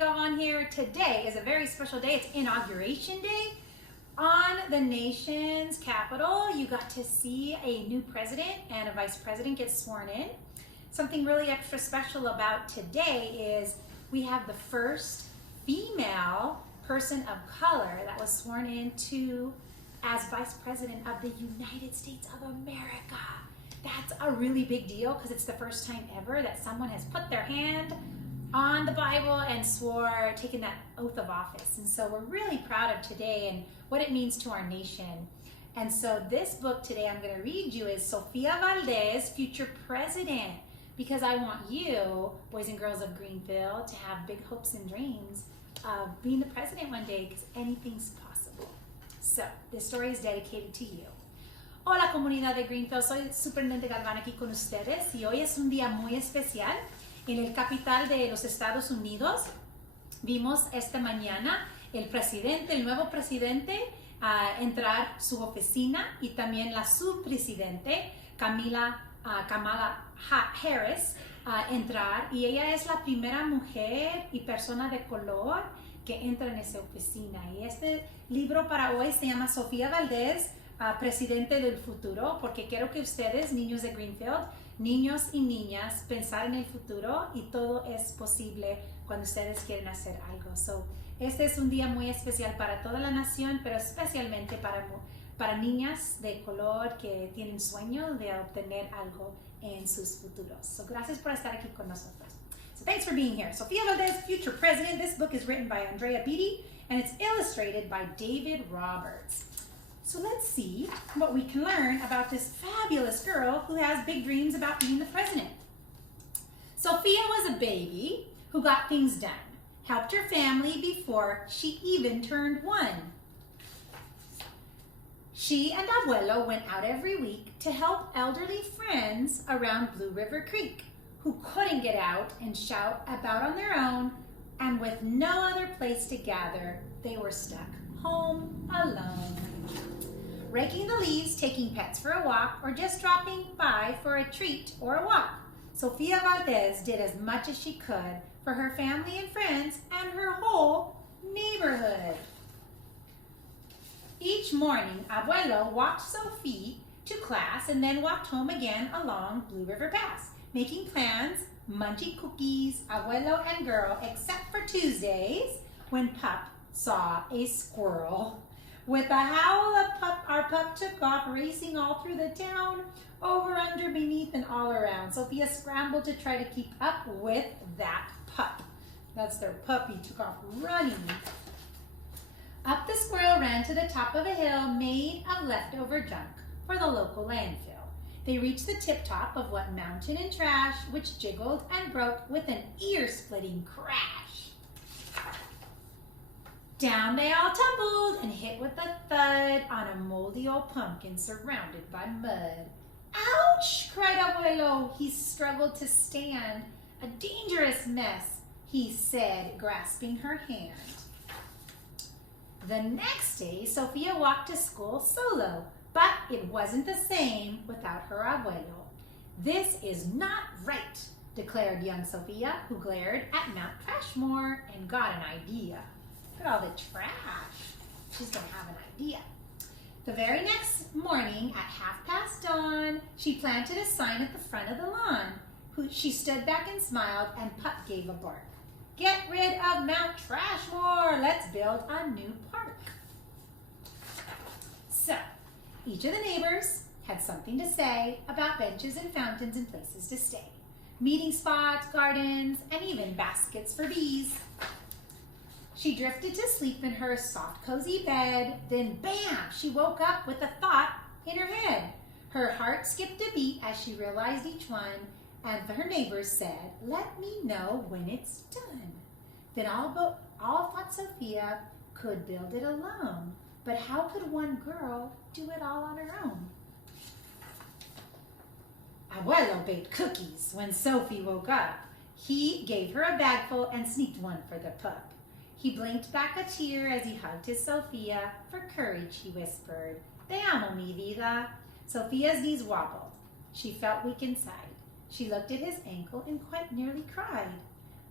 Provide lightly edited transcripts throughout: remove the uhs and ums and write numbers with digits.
go on here. Today is a very special day. It's Inauguration Day. On the nation's capital, you got to see a new president and a vice president get sworn in. Something really extra special about today is we have the first female person of color that was sworn into as vice president of the United States of America. That's a really big deal because it's the first time ever that someone has put their hand on the Bible and swore, taken that oath of office. And so we're really proud of today and what it means to our nation. And so this book today I'm going to read you is Sofia Valdez, Future President, because I want you, boys and girls of Greenfield, to have big hopes and dreams of being the president one day because anything's possible. So this story is dedicated to you. Hola comunidad de Greenfield, soy Superintendente Galván aquí con ustedes y hoy es un día muy especial. En el capital de los Estados Unidos vimos esta mañana el nuevo presidente entrar su oficina y también la subpresidente Kamala Harris entrar, y ella es la primera mujer y persona de color que entra en esa oficina. Y este libro para hoy se llama Sofia Valdez, Presidente del Futuro, porque quiero que ustedes, niños de Greenfield, niños y niñas, pensar en el futuro y todo es posible cuando ustedes quieren hacer algo. So, este es un día muy especial para toda la nación, pero especialmente para niñas de color que tienen sueño de obtener algo en sus futuros. So, gracias por estar aquí con nosotros. So, thanks for being here. Sofia Valdez, Future President. This book is written by Andrea Beatty and it's illustrated by David Roberts. So let's see what we can learn about this fabulous girl who has big dreams about being the president. Sophia was a baby who got things done, helped her family before she even turned 1. She and Abuelo went out every week to help elderly friends around Blue River Creek who couldn't get out and shout about on their own, and with no other place to gather, they were stuck home alone. Raking the leaves, taking pets for a walk, or just dropping by for a treat or a walk. Sofia Valdez did as much as she could for her family and friends and her whole neighborhood. Each morning, Abuelo walked Sophie to class and then walked home again along Blue River Pass, making plans, munching cookies, Abuelo and girl, except for Tuesdays when Pup saw a squirrel. With a howl, our pup took off, racing all through the town, over, under, beneath, and all around. Sophia scrambled to try to keep up with that pup. That's their puppy, took off running. Up the squirrel ran to the top of a hill made of leftover junk for the local landfill. They reached the tip top of what mountain and trash, which jiggled and broke with an ear-splitting crash. Down they all tumbled and hit with a thud on a moldy old pumpkin surrounded by mud. Ouch! Cried Abuelo. He struggled to stand. A dangerous mess, he said, grasping her hand. The next day, Sophia walked to school solo, but it wasn't the same without her Abuelo. This is not right, declared young Sophia, who glared at Mount Trashmore and got an idea. Look at all the trash. She's going to have an idea. The very next morning at dawn, she planted a sign at the front of the lawn. She stood back and smiled, and Pup gave a bark. Get rid of Mount Trashmore. Let's build a new park. So, each of the neighbors had something to say about benches and fountains and places to stay, meeting spots, gardens, and even baskets for bees. She drifted to sleep in her soft, cozy bed. Then, bam, she woke up with a thought in her head. Her heart skipped a beat as she realized each one, and her neighbors said, "Let me know when it's done." Then all thought Sophia could build it alone. But how could one girl do it all on her own? Abuelo baked cookies when Sophie woke up. He gave her a bagful and sneaked one for the pup. He blinked back a tear as he hugged his Sophia. For courage, he whispered, "Te amo, mi vida." Sophia's knees wobbled. She felt weak inside. She looked at his ankle and quite nearly cried.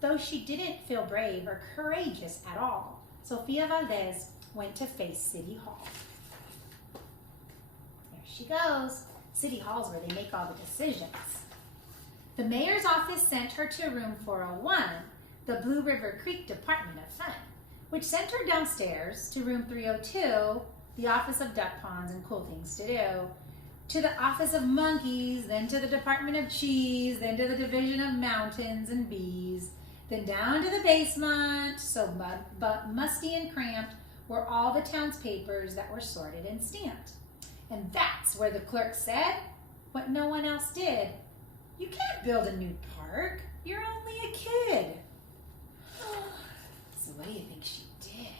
though she didn't feel brave or courageous at all. Sofia Valdez went to face City Hall. There she goes. City Hall's where they make all the decisions. The mayor's office sent her to room 401, the Blue River Creek Department of Fun, which sent her downstairs to room 302, the Office of Duck Ponds and Cool Things to Do, to the Office of Monkeys, then to the Department of Cheese, then to the Division of Mountains and Bees, then down to the basement, so musty and cramped were all the town's papers that were sorted and stamped. And that's where the clerk said what no one else did. You can't build a new park. You're only a kid. So what do you think she did?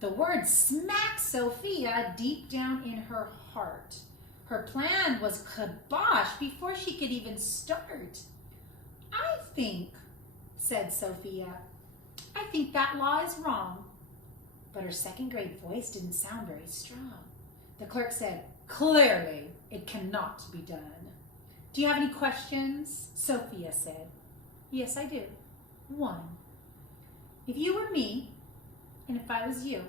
The word smacked Sofia deep down in her heart. Her plan was kibosh before she could even start. I think, said Sofia, I think that law is wrong. But her second grade voice didn't sound very strong. The clerk said, clearly, it cannot be done. Do you have any questions? Sofia said. Yes, I do. One. If you were me, and if I was you,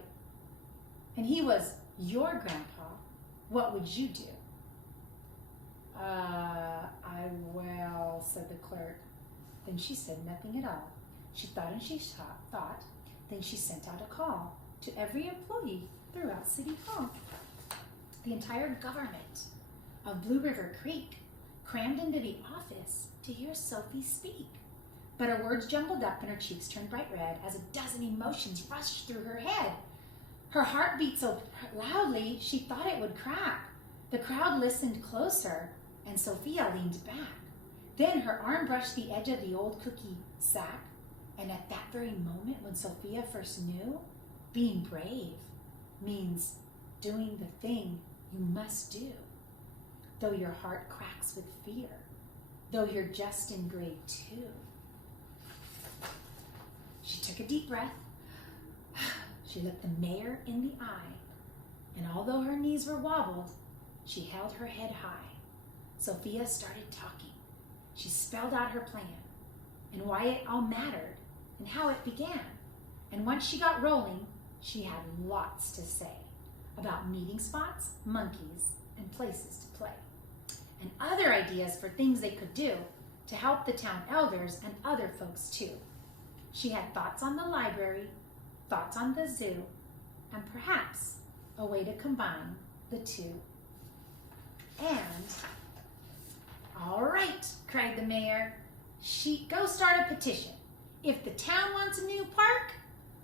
and he was your grandpa, what would you do? I will, said the clerk. Then she said nothing at all. She thought and she thought. Then she sent out a call to every employee throughout City Hall. The entire government of Blue River Creek crammed into the office to hear Sophie speak. But her words jumbled up and her cheeks turned bright red as a dozen emotions rushed through her head. Her heart beat so loudly she thought it would crack. The crowd listened closer and Sofia leaned back. Then her arm brushed the edge of the old cookie sack, and at that very moment when Sofia first knew, being brave means doing the thing you must do. Though your heart cracks with fear, though you're just in grade 2. She took a deep breath. She looked the mayor in the eye, and although her knees were wobbled, she held her head high. Sofia started talking. She spelled out her plan and why it all mattered and how it began. And once she got rolling, she had lots to say about meeting spots, monkeys, and places to play, and other ideas for things they could do to help the town elders and other folks too. She had thoughts on the library, thoughts on the zoo, and perhaps a way to combine the two. And, all right, cried the mayor, go start a petition. If the town wants a new park,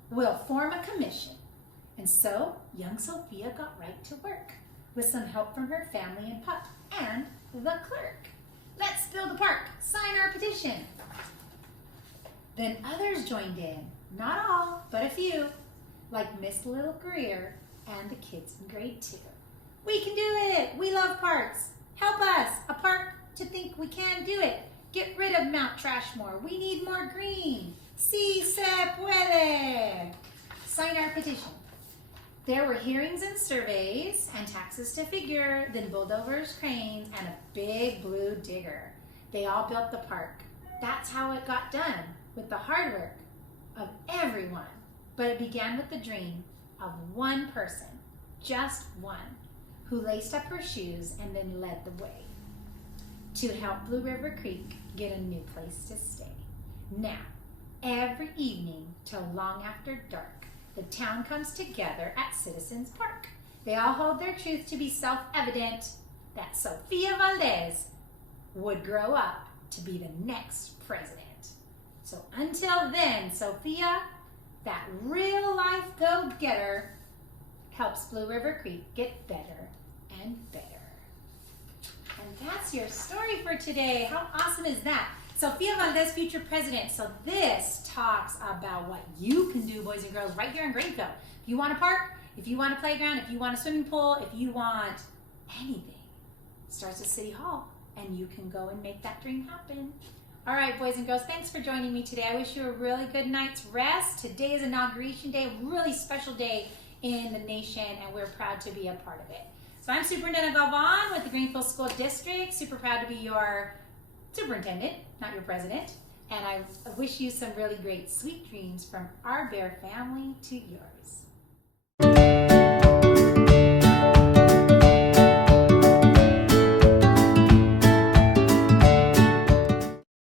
we'll form a commission. And so young Sofia got right to work with some help from her family and pup and the clerk. Let's build a park, sign our petition. Then others joined in, not all, but a few, like Miss Little Greer and the kids in grade 2. We can do it, we love parks. Help us, a park to think we can do it. Get rid of Mount Trashmore, we need more green. Si se puede. Sign our petition. There were hearings and surveys and taxes to figure, then bulldozers, cranes, and a big blue digger. They all built the park. That's how it got done, with the hard work of everyone. But it began with the dream of one person, just one, who laced up her shoes and then led the way to help Blue River Creek get a new place to stay. Now, every evening till long after dark, the town comes together at Citizens Park. They all hold their truth to be self-evident that Sofia Valdez would grow up to be the next president. So until then, Sofia, that real-life go-getter, helps Blue River Creek get better and better. And that's your story for today. How awesome is that? Sofia Valdez, future president. So this talks about what you can do, boys and girls, right here in Greenville. If you want a park, if you want a playground, if you want a swimming pool, if you want anything, it starts at City Hall, and you can go and make that dream happen. All right, boys and girls, thanks for joining me today. I wish you a really good night's rest. Today is Inauguration Day, a really special day in the nation, and we're proud to be a part of it. So I'm Superintendent Galvan with the Greenville School District. Super proud to be your superintendent, not your president. And I wish you some really great sweet dreams from our bear family to yours.